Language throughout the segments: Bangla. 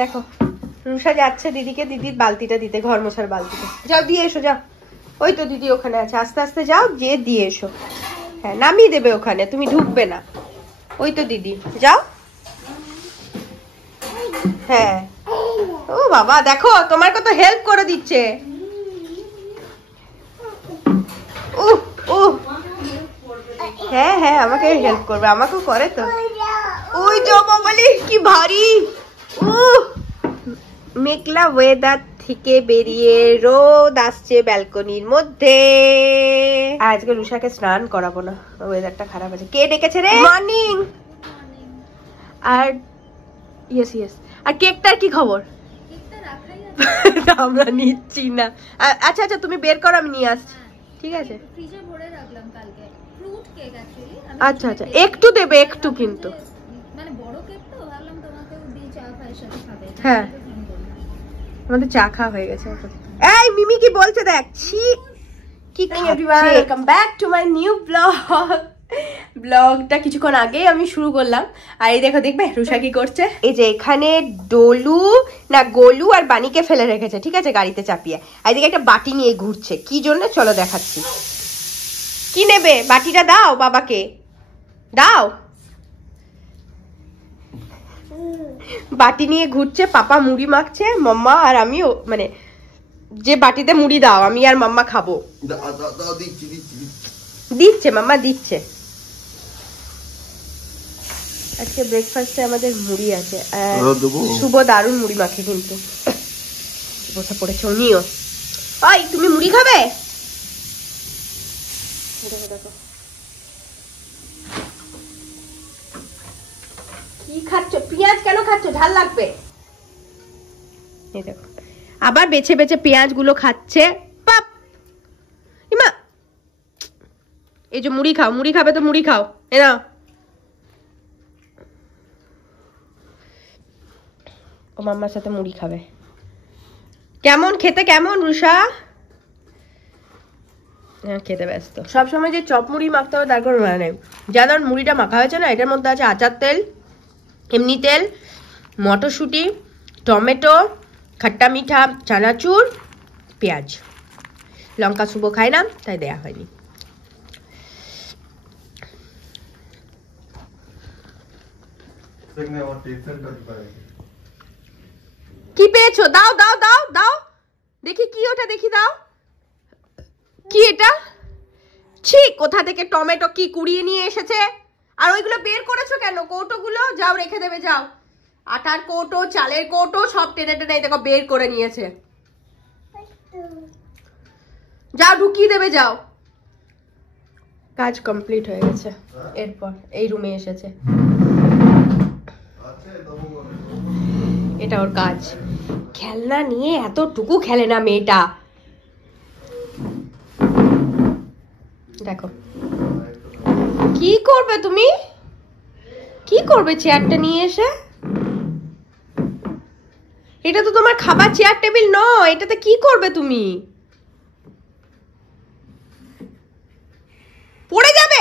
দেখো রুষা যাচ্ছে দিদিকে দিদির বালতিটা দিতে, ঘর মোছার বালতিটা। যাও দিয়ে এসো, যাও। ওই তো দিদি ওখানে আছে, আস্তে আস্তে যাও, যে দিয়ে এসো। হ্যাঁ নামিয়ে দেবে ওখানে, তুমি ঢুকবে না। ওই তো দিদি, যাও। হ্যাঁ ও বাবা দেখো তোমার কত হেল্প করে দিচ্ছে। হ্যাঁ হ্যাঁ আমাকে হেল্প করবে, আমাকেও করে তো। ওই জবা বলি কি ভারী। মেঘলা ওয়েদার থেকে বেরিয়ে রোদ আসছে ব্যালকনির মধ্যে। আজকে রুষাকে স্নান করাবো না, ওয়েদারটা খারাপ আছে। কে ডেকেছে রে? মর্নিং। আর ইয়েস ইয়েস, আর কেকটার কি খবর? আমরা নিচ্ছি না। আচ্ছা আচ্ছা তুমি বের করো, আমি নিয়ে আসছি। ঠিক আছে আচ্ছা আচ্ছা একটু দেবে, একটু কিন্তু। হ্যাঁ আমাদের চা খাওয়া হয়ে গেছে। এই মিমি কি বলছে দেখ। ছি কি everyone, welcome back to my new blog. ব্লগটা কিছুক্ষণ আগেই আমি শুরু করলাম। আর এই দেখো, দেখবে রুষা কি করছে। এই যে এখানে ডলু না গোলু আর বানিকে ফেলে রেখেছে, ঠিক আছে, গাড়িতে চাপিয়ে। আর এদিকে একটা বাটি নিয়ে ঘুরছে, কি জন্য চলো দেখাচ্ছি। কি নেবে? বাটিটা দাও বাবাকে, দাও। বাটি নিয়ে ঘুরছে, পাপা মুড়ি মাখছে, মাম্মা আর আমিও, মানে যে বাটিতে মুড়ি দাও, আমি আর মাম্মা খাবো। দিচ্ছে মাম্মা দিচ্ছে। আজকে ব্রেকফাস্টে আমাদের মুড়ি আছে। শুভ দারুণ মুড়ি মাখে কিন্তু। বসে পড়েছে উনিও। ওই তুমি মুড়ি খাবে? দেখো দেখো কি খাচ্ছ? পেঁয়াজ কেন খাচ্ছ? ঝাল লাগবে। এই দেখো আবার বেছে বেছে পেঁয়াজ গুলো খাচ্ছে। পাপ ইমা, এই যে মুড়ি খাও, মুড়ি খাবে তো মুড়ি খাও। এ নাও। ও মাম্মার সাথে মুড়ি খাবে। কেমন খেতে, কেমন রুষা? হ্যাঁ খেতে ব্যস্ত। সবসময় যে চপ মুড়ি মাখতে হবে তার কোনো মানে নেই। যা ধর মুড়িটা মাখা হয়েছে না, এটার মধ্যে আছে আচার তেল, এমনি তেল, মটরশুঁটি, টমেটো, খট্টা মিঠা, চানাচুর, পেঁয়াজ, লঙ্কা। শুভ খাই না তাই দেয়া হয়নি। কি পেয়েছো? দাও দাও দাও দাও দেখি কি ওটা, দেখি দাও কি এটা। ছি কোথা থেকে টমেটো কি কুড়িয়ে নিয়ে এসেছে। আর ওইগুলো বের করেছো কেন? কৌটোগুলো যাও রেখে দেবে, যাও। আটার কৌটো, চালের কৌটো সব টেনে টেনে দেখো বের করে নিয়েছে। যাও ঢুকিয়ে দেবে, যাও। কাজ কমপ্লিট হয়ে গেছে। এরপর এই রুমে এসেছে, এটা ওর কাজ। খেলনা নিয়ে এতটুকু খেলে না মেয়েটা। দেখো কি করবে তুমি, কি করবে চেয়ারটা নিয়ে এসে? এটা তো তোমার খাবার চেয়ার টেবিল নয়, এটাতে কি করবে তুমি? পড়ে যাবে।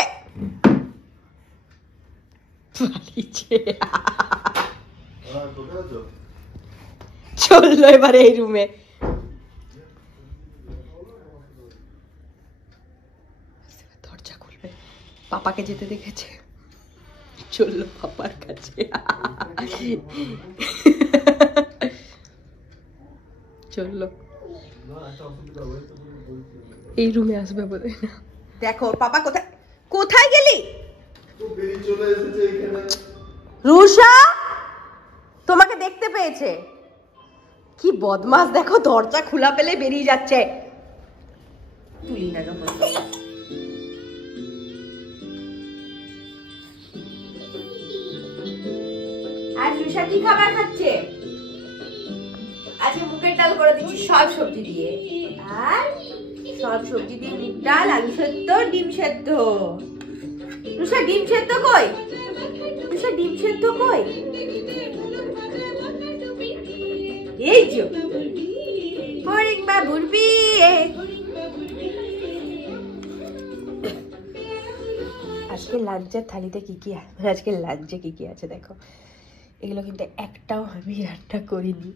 চললো এবারে এই রুমে। দরজা খুলবে, পাপাকে যেতে দেখেছে, চললো পাপার কাছে। চললো এই রুমে আসবে বলে না। দেখো পাপা কোথায়, কোথায় গেলি? রুষা তোমাকে দেখতে পেয়েছে। কি বদমাস দেখো, দরজা খোলা পেলে বেরিয়ে যাচ্ছে। তুলি না যখন। আজ রুষা কি খাবার খাচ্ছে? আজকে মুগের ডাল করে দিচ্ছি সব সবজি দিয়ে। আর সব সবজি দিয়ে মুগ ডাল, আলু সেদ্ধ, ডিম সেদ্ধ। রুষা ডিম সেদ্ধ কই? রুষা ডিম সেদ্ধ কই? এই যে ফরিং বাবুর বিয়ে। আজকে লাঞ্চের থালিতে কি কি আছে, আজকে লাঞ্চে কি কি আছে দেখো। এগুলো কিন্তু একটাও আমি রান্না করিনি,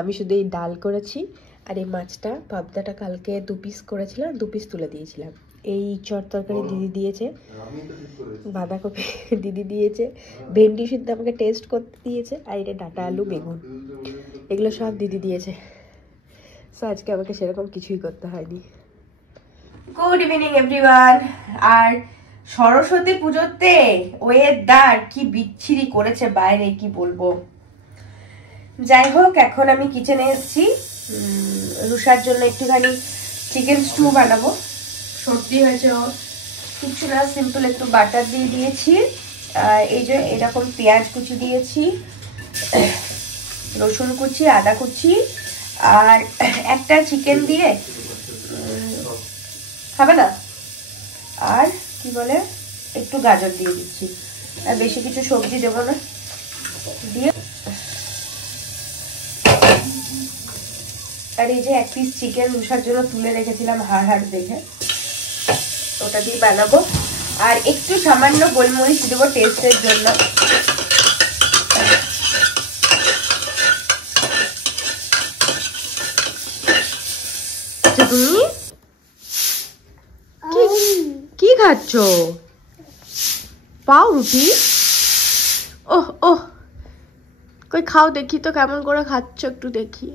আমি শুধু এই ডাল করেছি। আর এই মাছটা পাবদাটা কালকে 2 পিস করেছিলাম, 2 পিস তুলে দিয়েছিলাম। এই চট তরকারি দিদি দিয়েছে, বাঁধাকপি দিদি দিয়েছে, ভেন্ডি সিদ্ধ আমাকে টেস্ট করতে দিয়েছে, আর এটা ডাঁটা আলু বেগুন, এগুলো সব দিদি দিয়েছে। সো আজকে আমাকে সেরকম কিছুই করতে হয়নি। Good evening everyone. আর সরস্বতী পুজোতে ওয়েদার কি বিচ্ছিরি করেছে বাইরে, কি বলবো। যাই হোক, এখন আমি কিচেনে এসেছি, রুষার জন্য একটুখানি চিকেন স্টু বানাবো। সর্দি হয়েছে ও, কিছু না, সিম্পল একটু বাটার দিয়ে দিয়েছি। এই যে এরকম পেঁয়াজ কুচি দিয়েছি, রসুন কুচি, আদা কুচি, আর একটা চিকেন দিয়ে খাবে না, আর কি বলে একটু গাজর দিয়ে দিচ্ছি, আর বেশি কিছু সবজি দেবো না দিয়ে। আর এই যে 1 পিস চিকেন রুষার জন্য তুলে রেখেছিলাম হাড় দেখে, ওটা দিয়ে বানাবো। আর একটু সামান্য গোলমরিচ দেবো টেস্টের জন্য। তুমি কি খাচ্ছ? পাউরুটি? ওহ ওহ, কই খাও দেখি তো কেমন করে খাচ্ছ, একটু দেখি।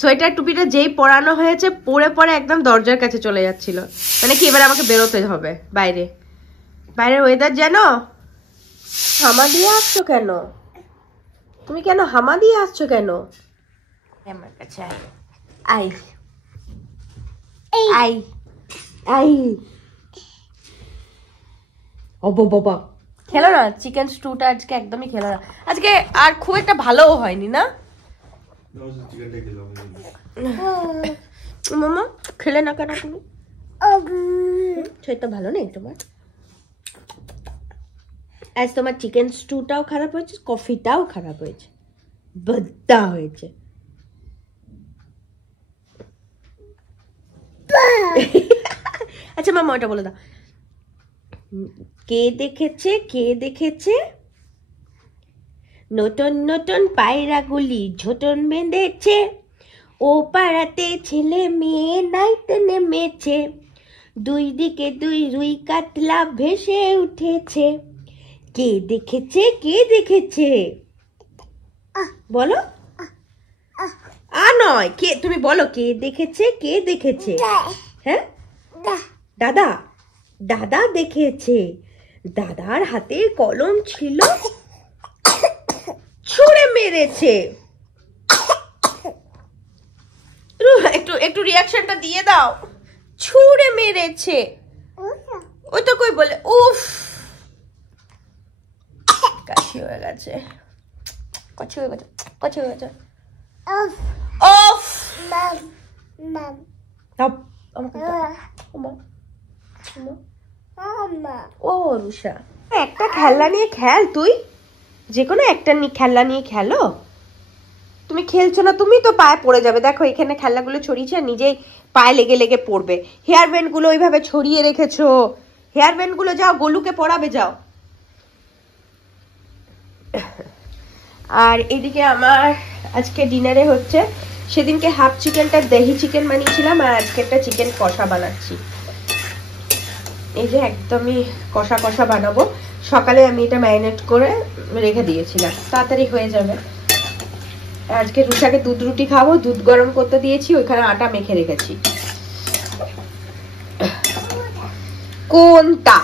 সোয়েটার টুপিটা যেই পরানো হয়েছে, পরে পরে একদম দরজার কাছে চলে যাচ্ছিল, মানে কি এবার আমাকে বেরোতে হবে বাইরে। বাইরের ওয়েদার জানো, হামা দিয়ে আসছো কেন তুমি? কেন হামা দিয়ে আসছো কেন আমার কাছে? আই আই আই ও বাবা, খেলো না চিকেন স্টুটা আজকে, একদমই খেলো না আজকে, আর খুব একটা ভালোও হয়নি না মামা? খেলে না কেন তুমি? সেটা ভালো নেই তোমার, আজ তোমার চিকেন স্টুটাও খারাপ হয়েছে, কফিটাও খারাপ হয়েছে, বদ্দা হয়েছে। আচ্ছা মামা ওটা বলে দাও, কে দেখেছে কে দেখেছে নতুন নতুন পায়রাগুলি ঝোটন বেঁধেছে, ও পাড়াতে ছেলে মেয়ে নাইতে নেমেছে, 2 দিকে 2 রুই কাতলা ভেসে উঠেছে, কে দেখেছে কে দেখেছে? বলো, নয় কে, তুমি বলো কে দেখেছে কে দেখেছে? হ্যাঁ, দাদা, দাদা দেখেছে, দাদার হাতে কলম ছিল, ছুঁড়ে মেরেছে। একটু একটু রিয়াকশনটা দিয়ে দাও, ছুঁড়ে মেরেছে। ওই তো কই বলে, উফ কাশি হয়ে গেছে, কাশি হয়ে গেছে, কাশি হয়ে গেছে। অফ ও রুষা, একটা খেলনা নিয়ে খেল, তুই যে কোনো একটা খেলনা নিয়ে খেলো। তুমি খেলছো না, তুমি তো পায়ে পড়ে যাবে। দেখো এখানে খেলনাগুলো ছড়িয়েছে, আর নিজেই পায়ে লেগে লেগে পড়বে। হেয়ার ব্যান্ড গুলো ওইভাবে ছড়িয়ে রেখেছো, হেয়ার ব্যান্ড গুলো যাও গোলুকে পরাবে যাও। আর এদিকে আমার আজকে ডিনারে হচ্ছে, সেদিনকে হাফ চিকেনটা দহি চিকেন বানিয়েছিলাম, আর আজকে একটা চিকেন কষা বানাচ্ছি। এই যে একদমই কষা কষা বানাবো। সকালে আমি এটা ম্যারিনেট করে রেখে দিয়েছিলাম, তাড়াতাড়ি হয়ে যাবে। আজকে রুষাকে দুধ রুটি খাবো, দুধ গরম করতে দিয়েছি, ওইখানে আটা মেখে রেখেছি। কোনটা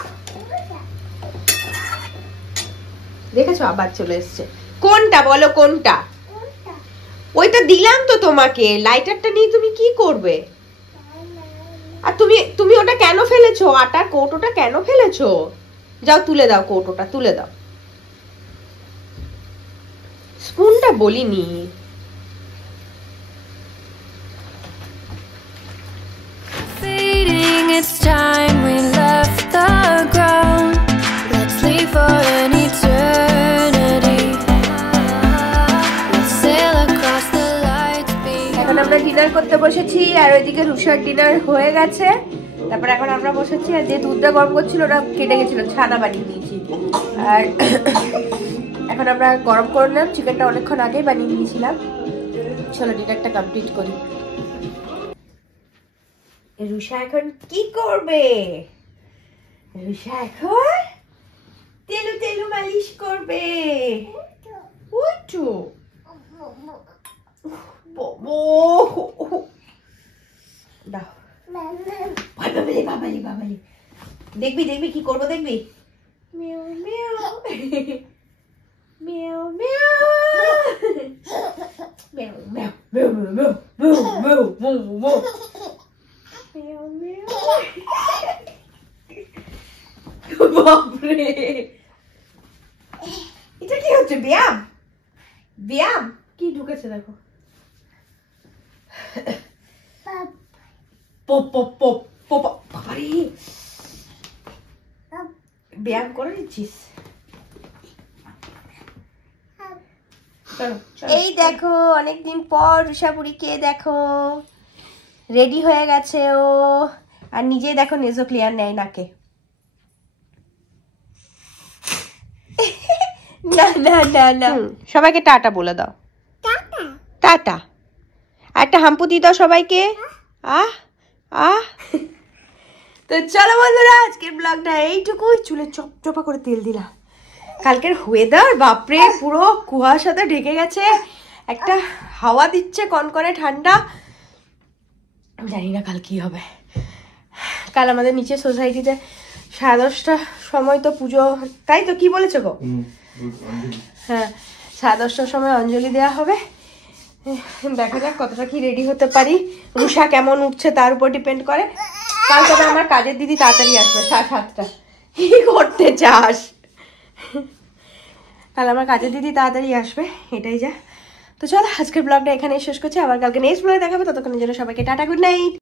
দেখেছো? আবার চলে এসছে। কোনটা বলো, কোনটা? ওইটা দিলাম তো তোমাকে, লাইটারটা নিয়ে তুমি কি করবে? আর তুমি ওটা কেন ফেলেছো? আটার কৌটোটা কেন ফেলেছো? যাও তুলে দাও, কৌটোটা তুলে দাও। স্পুনটা বলিনি। It's time we left the ground. Let's leave for an eternity. Let's sail across the light beam. এখন আমরা ডিনার করতে বসেছি, আর ওইদিকে রুষার ডিনার হয়ে গেছে। তারপর এখন আমরা বসেছি, আর যে দুধটা গরম করছিল ওটা কেটে গেছিল, ছানা বানিয়ে নিয়েছি। আর এখন আমরা গরম করে নিলাম, চিকেনটা অনেকক্ষণ আগেই বানিয়ে নিয়েছিলাম। চলো ডিনারটা কমপ্লিট করি। রুষা এখন কি করবে? রুষা এখন তেলু তেলু মালিশ করবে। উঠো দাও, বাবালি বাবালি বাবালি। দেখবি দেখবি কি করবো, দেখবি। মিয়াও মিয়াও মিয়াও মিয়াও মিয়াও মিয়াও মিয়াও মিয়াও মিয়াও মিয়াও মিয়াও মিয়াও। বাপরে, এটা কি হচ্ছে? ব্যায়াম ব্যায়াম কি ঢুকেছে দেখো। পপ পপ পপ পপ, বাবারে ব্যায়াম করে নিচ্ছিস। এই দেখো অনেকদিন পর রুষাপুরীকে দেখো, রেডি হয়ে গেছে ও, আর নিজেই দেখো নেজো ক্লিয়ার নেয় নাকে। না না না না, সবাইকে টাটা বলে দাও। টাটা, একটা হাম্পু দিয়ে দাও সবাইকে। আহ আহ। তো চলো বন্ধুরা, আজকের ব্লগটা এইটুকুই। চুলে চপচপা করে তেল দিলাম। কালকের ওয়েদার বাপরে, পুরো কুয়াশাতে ঢেকে গেছে, একটা হাওয়া দিচ্ছে কনকনে ঠান্ডা। জানি না কাল কি হবে। কাল আমাদের নিচে সোসাইটিতে 10:30টার সময় তো পুজো, তাই তো কি বলেছো গো? হ্যাঁ, 10:30টার সময় অঞ্জলি দেওয়া হবে। দেখা যাক কতটা কি রেডি হতে পারি। রুষা কেমন উঠছে তার উপর ডিপেন্ড করে। কাল তবে আমার কাজের দিদি তাড়াতাড়ি আসবে, 7:30টা। কি করতে চাস? কাল আমার কাজের দিদি তাড়াতাড়ি আসবে, এটাই যা। তো চল আজকের ব্লগটা এখানেই শেষ করছি, আবার কালকে নেক্সট ব্লগে দেখাবে। ততক্ষণের জন্য সবাইকে টাটা, গুড নাইট।